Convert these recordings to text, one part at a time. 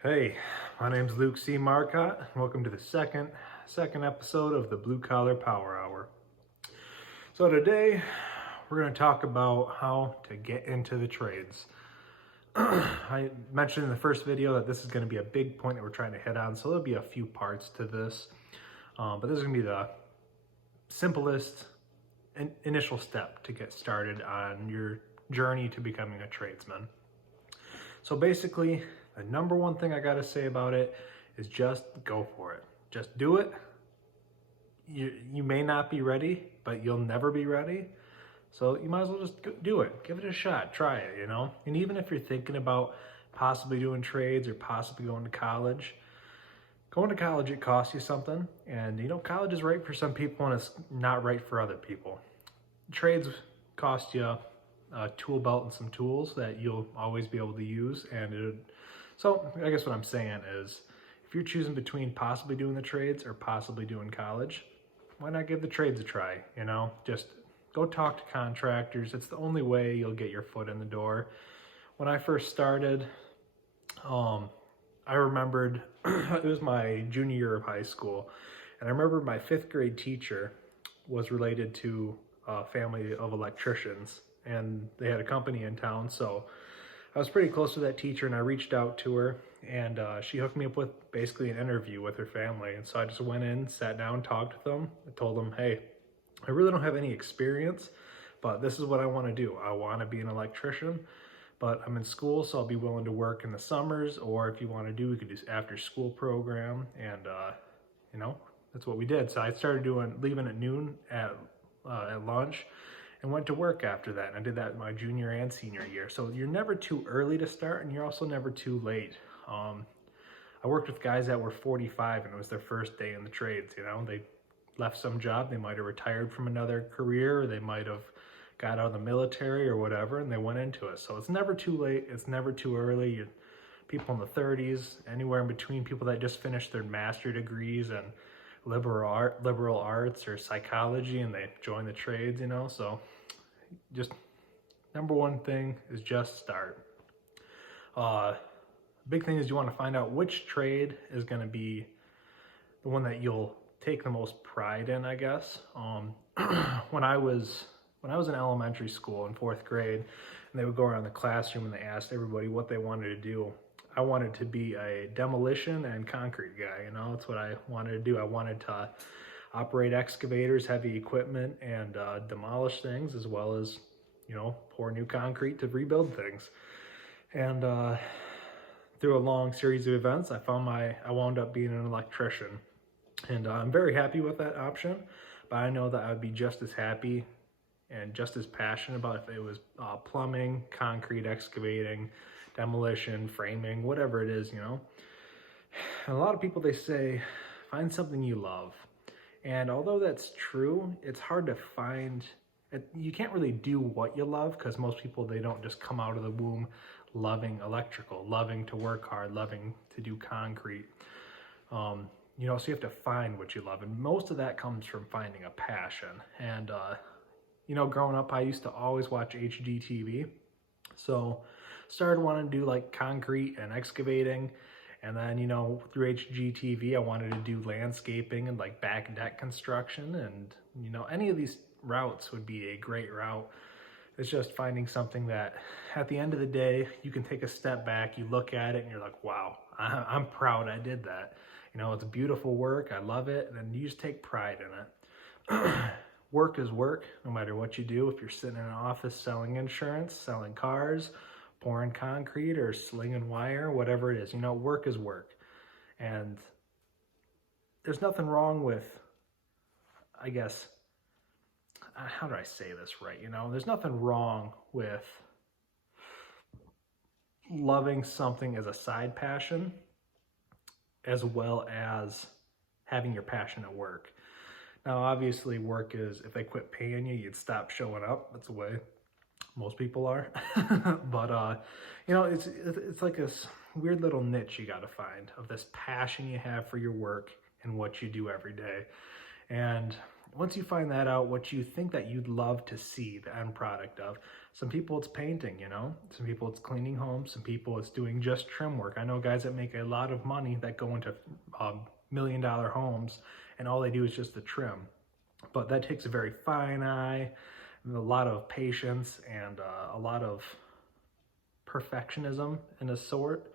Hey, my name's Luke C. Marcotte. Welcome to the second episode of the Blue Collar Power Hour. So today we're going to talk about how to get into the trades. I mentioned in the first video that this is going to be a big point that we're trying to hit on, so there'll be a few parts to this, but this is going to be the simplest initial step to get started on your journey to becoming a tradesman. So basically, the number one thing I gotta say about it is just go for it. Just do it. You may not be ready, but you'll never be ready. So you might as well just do it. Give it a shot. Try it, And even if you're thinking about possibly doing trades or possibly going to college, it costs you something. And, college is right for some people and it's not right for other people. Trades cost you a tool belt and some tools that you'll always be able to use. So I guess what I'm saying is, if you're choosing between possibly doing the trades or possibly doing college, why not give the trades a try? Just go talk to contractors. It's the only way you'll get your foot in the door. When I first started, I remembered it was my junior year of high school, and I remember my 5th grade teacher was related to a family of electricians, and they had a company in town, so I was pretty close to that teacher, and I reached out to her, and she hooked me up with basically an interview with her family. And so I just went in, sat down, talked with them. I told them, hey, I really don't have any experience, but this is what I want to do. I want to be an electrician, but I'm in school, so I'll be willing to work in the summers, or if you want to do, we could do after school program. And that's what we did. So I started leaving at noon at lunch, and went to work after that. And I did that my junior and senior year. So you're never too early to start, and you're also never too late. I worked with guys that were 45 and it was their first day in the trades. They left some job, they might have retired from another career, or they might have got out of the military or whatever, and they went into it. So it's never too late, it's never too early. People in the 30s, anywhere in between, people that just finished their master degrees and liberal arts or psychology, and they join the trades, so just number one thing is just start. Big thing is you want to find out which trade is going to be the one that you'll take the most pride in, I guess. When I was in elementary school in 4th grade, and they would go around the classroom and they asked everybody what they wanted to do, I wanted to be a demolition and concrete guy. That's what I wanted to do. I wanted to operate excavators, heavy equipment, and demolish things, as well as, pour new concrete to rebuild things. And through a long series of events, I wound up being an electrician. And I'm very happy with that option, but I know that I would be just as happy and just as passionate about if it was plumbing, concrete, excavating, demolition, framing, whatever it is, And a lot of people, they say, find something you love. And although that's true, it's hard to find. You can't really do what you love, because most people, they don't just come out of the womb loving electrical, loving to work hard, loving to do concrete. So you have to find what you love. And most of that comes from finding a passion. And, growing up, I used to always watch HGTV. So started wanting to do like concrete and excavating. And then, through HGTV, I wanted to do landscaping and like back deck construction. And, any of these routes would be a great route. It's just finding something that at the end of the day, you can take a step back, you look at it and you're like, wow, I'm proud I did that. It's beautiful work. I love it. And you just take pride in it. Work is work, no matter what you do. If you're sitting in an office selling insurance, selling cars, pouring concrete, or slinging wire, whatever it is, work is work. And there's nothing wrong with, I guess, how do I say this right? There's nothing wrong with loving something as a side passion, as well as having your passion at work. Now, obviously, work is, if they quit paying you, you'd stop showing up. That's the way most people are. But, it's like this weird little niche you got to find of this passion you have for your work and what you do every day. And once you find that out, what you think that you'd love to see the end product of. Some people it's painting, you know, some people it's cleaning homes, some people it's doing just trim work. I know guys that make a lot of money that go into $1 million homes and all they do is just the trim. But that takes a very fine eye, and a lot of patience, and a lot of perfectionism in a sort.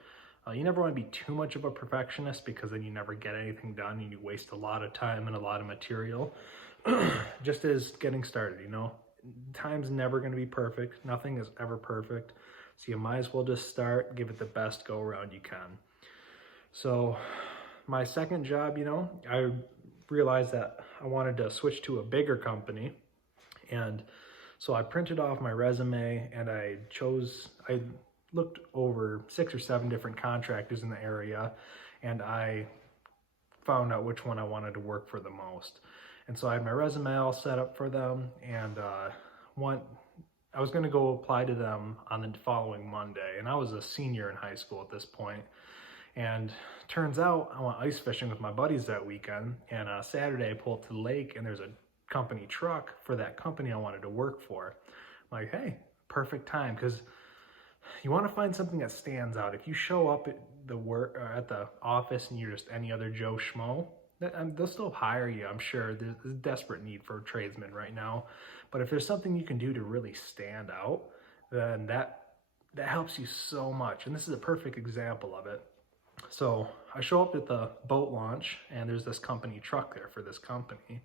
You never want to be too much of a perfectionist because then you never get anything done and you waste a lot of time and a lot of material. Just as getting started, you know, time's never going to be perfect. Nothing is ever perfect. So you might as well just start, give it the best go around you can. So my second job, you know, I realized that I wanted to switch to a bigger company. And so I printed off my resume and I looked over 6 or 7 different contractors in the area, and I found out which one I wanted to work for the most. And so I had my resume all set up for them, and I was going to go apply to them on the following Monday, and I was a senior in high school at this point. And turns out I went ice fishing with my buddies that weekend, and Saturday I pull up to the lake and there's a company truck for that company I wanted to work for. I'm like, hey, perfect time, because you want to find something that stands out. If you show up at the office and you're just any other Joe Schmo, they'll still hire you, I'm sure. There's a desperate need for tradesmen right now. But if there's something you can do to really stand out, then that helps you so much. And this is a perfect example of it. So I show up at the boat launch and there's this company truck there for this company. And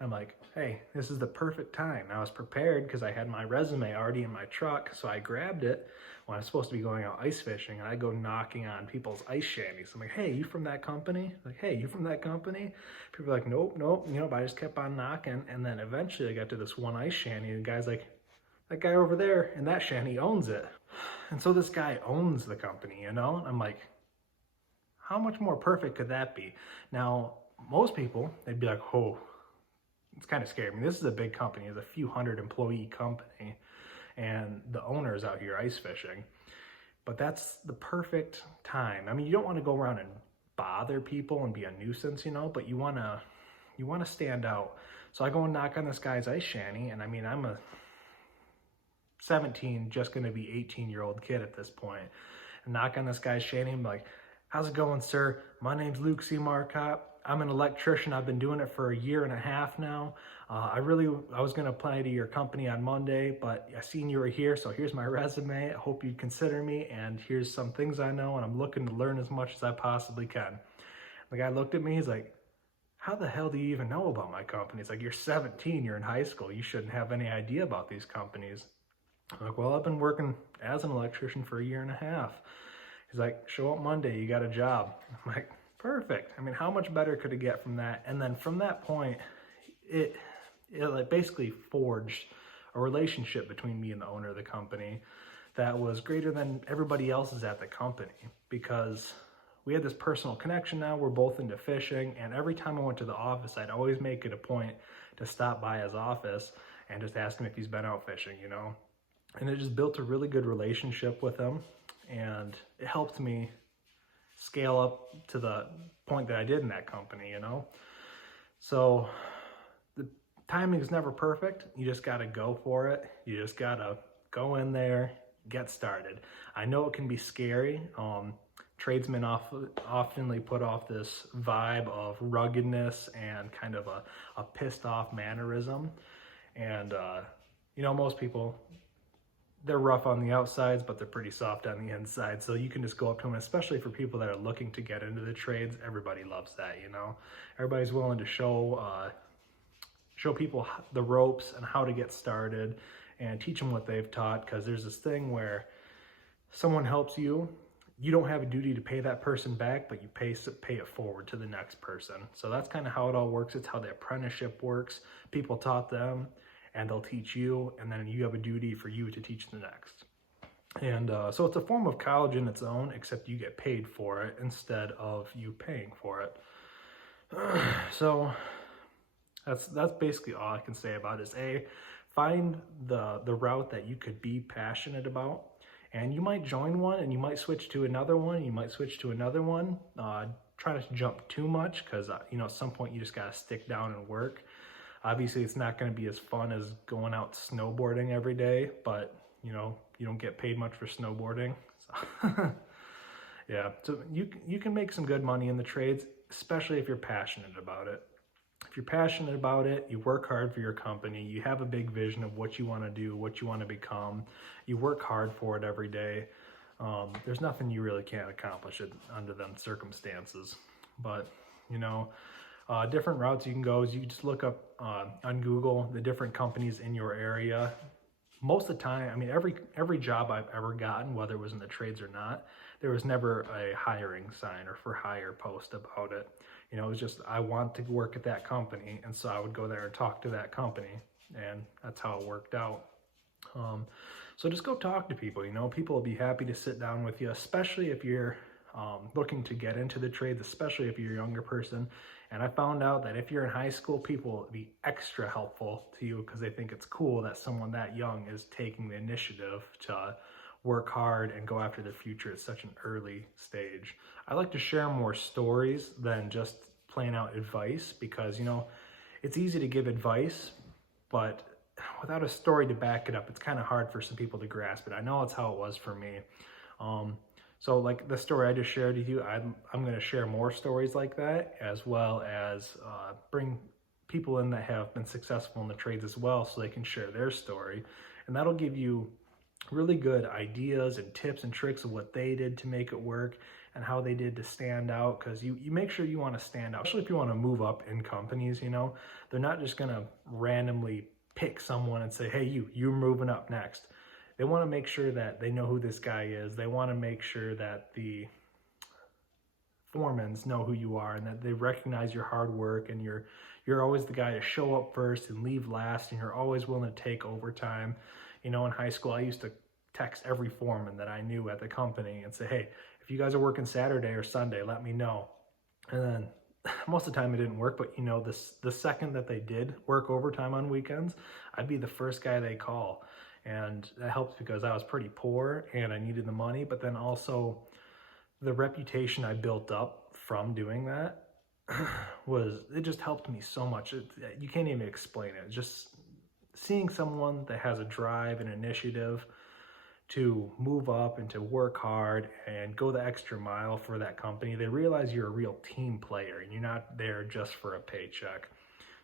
I'm like, hey, this is the perfect time. I was prepared because I had my resume already in my truck. So I grabbed it when I was supposed to be going out ice fishing, and I go knocking on people's ice shanties. I'm like, hey, you from that company? Like, hey, you from that company? People are like, nope. You know, but I just kept on knocking. And then eventually I got to this one ice shanty, and the guy's like, that guy over there in that shanty owns it. And so this guy owns the company, you know? I'm like, how much more perfect could that be? Now, most people, they'd be like, oh, it's kind of scary. I mean, this is a big company. It's a few hundred employee company, and the owner is out here ice fishing. But that's the perfect time. I mean, you don't want to go around and bother people and be a nuisance, you know, but you want to stand out. So I go and knock on this guy's ice shanty, and I mean, I'm a 17, just going to be 18-year-old kid at this point. And knock on this guy's shanty, I'm like, how's it going, sir? My name's Luke C. Marcotte. I'm an electrician. I've been doing it for 1.5 years now. I was going to apply to your company on Monday, but I seen you were here, so here's my resume. I hope you'd consider me, and here's some things I know, and I'm looking to learn as much as I possibly can. The guy looked at me. He's like, how the hell do you even know about my company? It's like, you're 17. You're in high school. You shouldn't have any idea about these companies. I'm like, well, I've been working as an electrician for 1.5 years. He's like, show up Monday, you got a job. I'm like, perfect. I mean, how much better could it get from that? And then from that point, it like basically forged a relationship between me and the owner of the company that was greater than everybody else's at the company, because we had this personal connection now. We're both into fishing, and every time I went to the office, I'd always make it a point to stop by his office and just ask him if he's been out fishing, you know? And it just built a really good relationship with him, and it helped me scale up to the point that I did in that company, you know? So the timing is never perfect. You just got to go for it. You just got to go in there, get started. I know it can be scary. Tradesmen oftenly put off this vibe of ruggedness and kind of a pissed off mannerism. And, you know, most people, they're rough on the outsides, but they're pretty soft on the inside. So you can just go up to them, especially for people that are looking to get into the trades. Everybody loves that, you know. Everybody's willing to show people the ropes and how to get started and teach them what they've taught, because there's this thing where someone helps you, you don't have a duty to pay that person back, but you pay it forward to the next person. So that's kind of how it all works. It's how the apprenticeship works. People taught them, and they'll teach you, and then you have a duty for you to teach the next. And so it's a form of college in its own, except you get paid for it instead of you paying for it. So that's basically all I can say about it. Is find the route that you could be passionate about, and you might join one, and you might switch to another one, you might switch to another one. Try not to jump too much, because you know, at some point you just got to stick down and work. Obviously, it's not going to be as fun as going out snowboarding every day, but you know, you don't get paid much for snowboarding. So yeah, so you can make some good money in the trades, especially if you're passionate about it. If you're passionate about it, you work hard for your company, you have a big vision of what you want to do, what you want to become, you work hard for it every day. There's nothing you really can't accomplish under them circumstances. But, you know, different routes you can go is you just look up on Google the different companies in your area. Most of the time, I mean, every job I've ever gotten, whether it was in the trades or not, there was never a hiring sign or for hire post about it. You know, it was just, I want to work at that company. And so I would go there and talk to that company. And that's how it worked out. So just go talk to people, you know, people will be happy to sit down with you, especially if you're looking to get into the trades, especially if you're a younger person. And I found out that if you're in high school, people will be extra helpful to you because they think it's cool that someone that young is taking the initiative to work hard and go after their future at such an early stage. I like to share more stories than just plain out advice because, you know, it's easy to give advice, but without a story to back it up, it's kind of hard for some people to grasp it. I know it's how it was for me. So like the story I just shared with you, I'm going to share more stories like that, as well as bring people in that have been successful in the trades as well so they can share their story. And that'll give you really good ideas and tips and tricks of what they did to make it work and how they did to stand out, because you make sure you want to stand out, especially if you want to move up in companies. You know, they're not just going to randomly pick someone and say, hey, you're moving up next. They want to make sure that they know who this guy is. They want to make sure that the foremans know who you are and that they recognize your hard work, and you're always the guy to show up first and leave last, and you're always willing to take overtime. You know, in high school, I used to text every foreman that I knew at the company and say, hey, if you guys are working Saturday or Sunday, let me know. And then most of the time it didn't work, but you know, the second that they did work overtime on weekends, I'd be the first guy they call. And that helped because I was pretty poor and I needed the money, but then also the reputation I built up from doing that it just helped me so much. You can't even explain it. Just seeing someone that has a drive and initiative to move up and to work hard and go the extra mile for that company, they realize you're a real team player and you're not there just for a paycheck.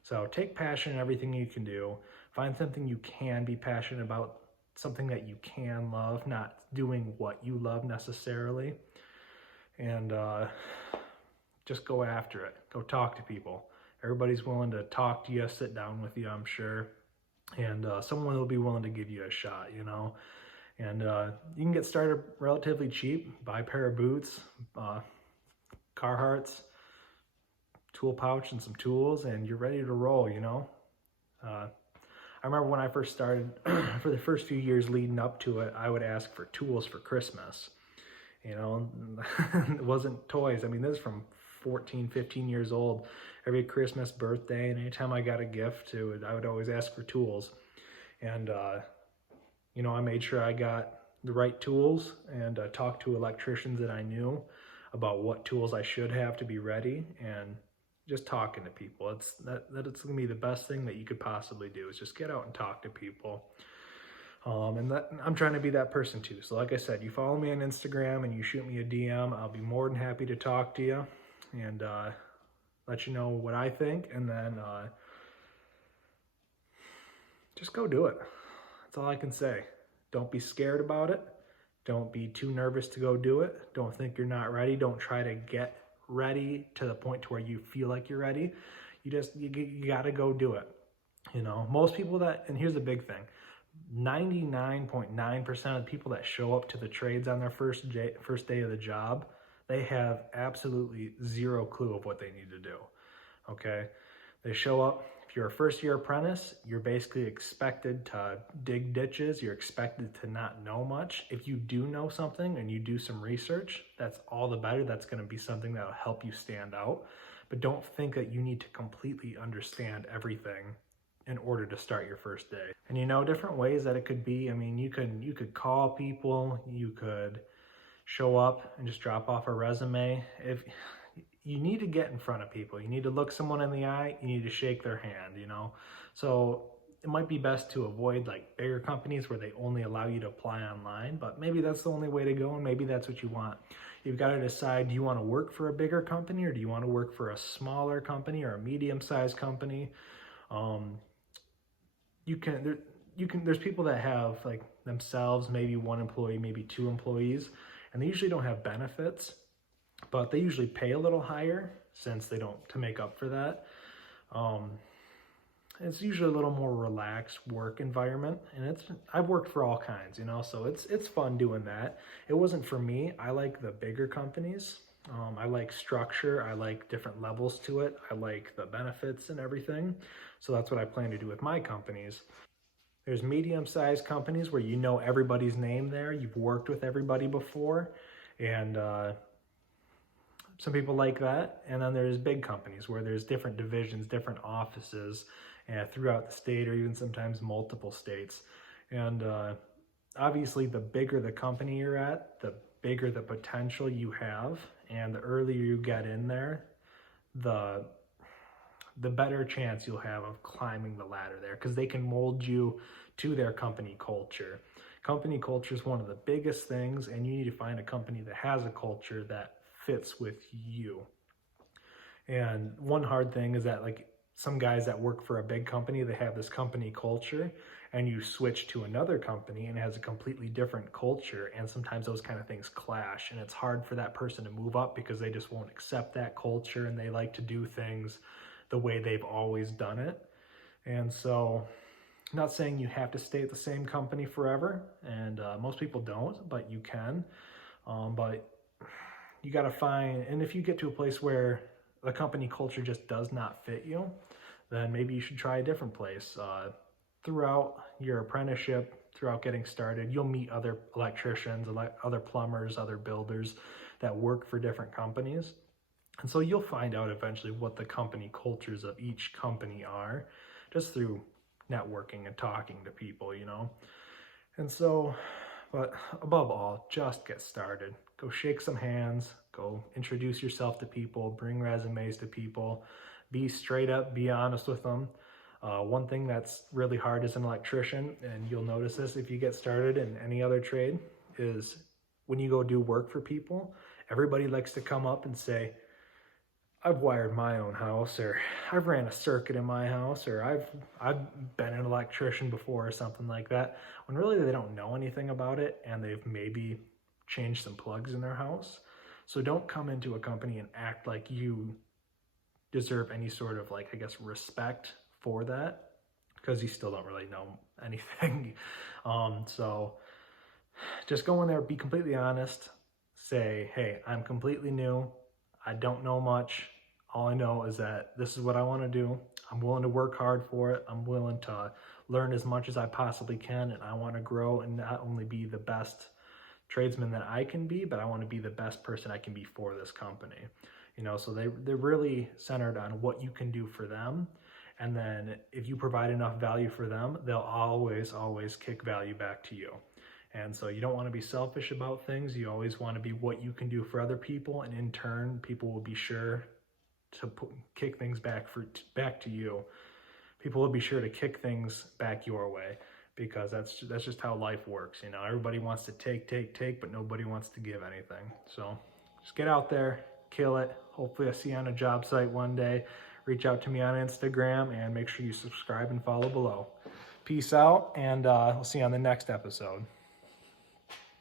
So take passion in everything you can do. Find something you can be passionate about, something that you can love, not doing what you love necessarily. And just go after it. Go talk to people. Everybody's willing to talk to you, sit down with you, I'm sure. And someone will be willing to give you a shot, you know. And you can get started relatively cheap. Buy a pair of boots, Carhartts, tool pouch, and some tools, and you're ready to roll, you know. I remember when I first started, for the first few years leading up to it, I would ask for tools for Christmas. You know, it wasn't toys. I mean, this is from 14, 15 years old. Every Christmas, birthday, and anytime I got a gift, I would always ask for tools. And, you know, I made sure I got the right tools and talked to electricians that I knew about what tools I should have to be ready, and just talking to people. It's going to be the best thing that you could possibly do, is just get out and talk to people. And I'm trying to be that person too. So like I said, you follow me on Instagram and you shoot me a DM, I'll be more than happy to talk to you and let you know what I think. And then just go do it. That's all I can say. Don't be scared about it. Don't be too nervous to go do it. Don't think you're not ready. Don't try to get ready to the point to where you feel like you're ready. You got to go do it. You know, most people and here's the big thing, 99.9% of the people that show up to the trades on their first day of the job, they have absolutely zero clue of what they need to do. Okay, they show up. If you're a first-year apprentice, you're basically expected to dig ditches. You're expected to not know much. If you do know something and you do some research, that's all the better. That's going to be something that will help you stand out. But don't think that you need to completely understand everything in order to start your first day. And you know, different ways that it could be. I mean, you could call people, you could show up and just drop off a resume. If you need to get in front of people, you need to look someone in the eye, you need to shake their hand, you know. So it might be best to avoid like bigger companies where they only allow you to apply online, but maybe that's the only way to go, and maybe that's what you want. You've got to decide, do you want to work for a bigger company, or do you want to work for a smaller company or a medium-sized company? There's people that have like themselves, maybe one employee, maybe two employees, and they usually don't have benefits, but they usually pay a little higher since they don't, to make up for that. It's usually a little more relaxed work environment, and I've worked for all kinds, so it's fun doing that. It wasn't for me. I like the bigger companies. I like structure. I like different levels to it. I like the benefits and everything. So that's what I plan to do with my companies. There's medium-sized companies where you know everybody's name there. You've worked with everybody before, and some people like that. And then there's big companies where there's different divisions, different offices throughout the state, or even sometimes multiple states. And obviously, the bigger the company you're at, the bigger the potential you have, and the earlier you get in there, the better chance you'll have of climbing the ladder there, because they can mold you to their company culture. Company culture is one of the biggest things, and you need to find a company that has a culture that fits with you. And one hard thing is that, like, some guys that work for a big company, they have this company culture, and you switch to another company and it has a completely different culture, and sometimes those kind of things clash, and it's hard for that person to move up because they just won't accept that culture, and they like to do things the way they've always done it. And so, I'm not saying you have to stay at the same company forever, and most people don't, but you can. But you got to find, and if you get to a place where the company culture just does not fit you, then maybe you should try a different place. Throughout your apprenticeship, throughout getting started, you'll meet other electricians, other plumbers, other builders that work for different companies. And so you'll find out eventually what the company cultures of each company are, just through networking and talking to people, And so, but above all, just get started. Go shake some hands, go introduce yourself to people, bring resumes to people, be straight up, be honest with them. One thing that's really hard as an electrician, and you'll notice this if you get started in any other trade, is when you go do work for people, everybody likes to come up and say, I've wired my own house, or I've ran a circuit in my house, or I've been an electrician before, or something like that, when really they don't know anything about it, and they've maybe changed some plugs in their house. So don't come into a company and act like you deserve any sort of, like, I guess, respect for that, because you still don't really know anything. So just go in there, be completely honest, say, hey, I'm completely new, I don't know much. All I know is that this is what I want to do. I'm willing to work hard for it. I'm willing to learn as much as I possibly can, and I want to grow and not only be the best tradesman that I can be, but I want to be the best person I can be for this company. So they're really centered on what you can do for them. And then if you provide enough value for them, they'll always kick value back to you. And so you don't want to be selfish about things. You always want to be what you can do for other people. And in turn, people will be sure to kick things back to you. People will be sure to kick things back your way, because that's just how life works. Everybody wants to take, but nobody wants to give anything. So just get out there, kill it. Hopefully I see you on a job site one day. Reach out to me on Instagram, and make sure you subscribe and follow below. Peace out, and we'll see you on the next episode.